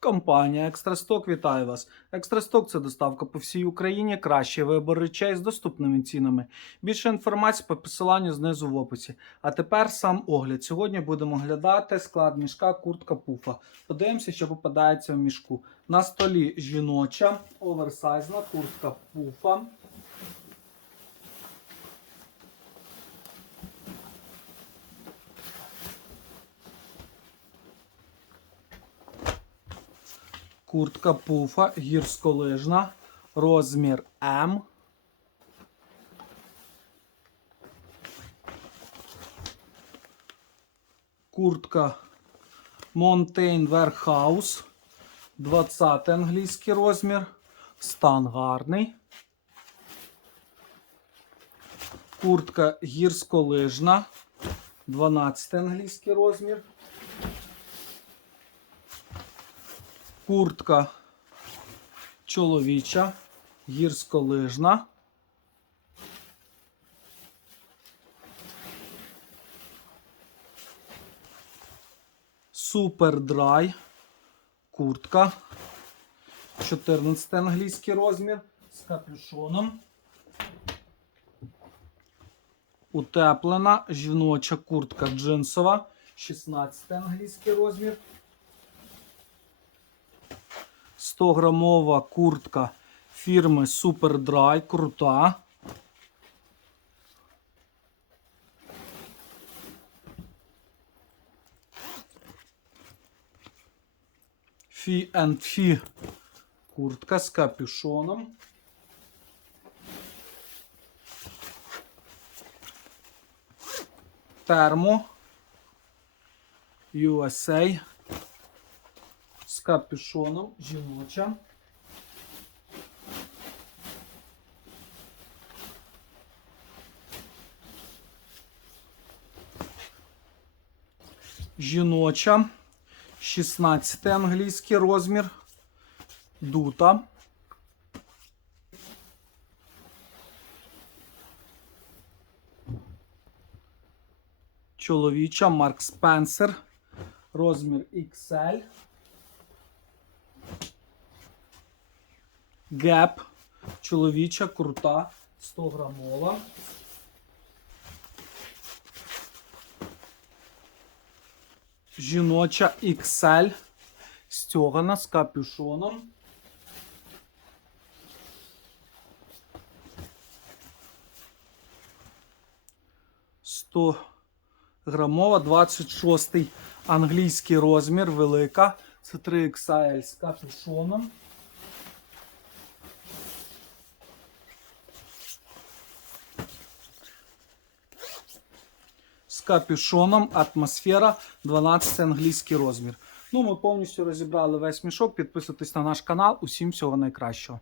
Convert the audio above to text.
Компанія Екстрасток вітає вас. Екстрасток це доставка по всій Україні. Кращий вибор речей з доступними цінами. Більше інформації по посиланню знизу в описі. А тепер сам огляд. Сьогодні будемо оглядати склад мішка куртка пуфа. Подивимося, що попадається в мішку. На столі жіноча оверсайзна куртка пуфа. Куртка пуфа гірськолижна, розмір М. Куртка Mountain Warehouse, 20 англійський розмір, стан гарний. Куртка гірськолижна, 12 англійський розмір. Куртка чоловіча, гірськолижна. Супер драй. Куртка. 14 англійський розмір з капюшоном. Утеплена жіноча куртка джинсова. 16 англійський розмір. 100-грамова куртка фірми Superdry, крута. Фі and Фі куртка з капюшоном. Термо USA капюшоном жіноча. Жіноча. 16 англійський розмір. Дута. Чоловіча Марк Спенсер. Розмір XL. Геп. Чоловіча, крута, 100 грамова. Жіноча XL. Стьогана з капюшоном. Сто грамова, 26 англійський розмір, велика. Це 3 XL з капюшоном. з капюшоном, атмосфера, 12 англійський розмір. Ну, ми повністю розібрали весь мішок. Підписуйтесь на наш канал. Усім всього найкращого.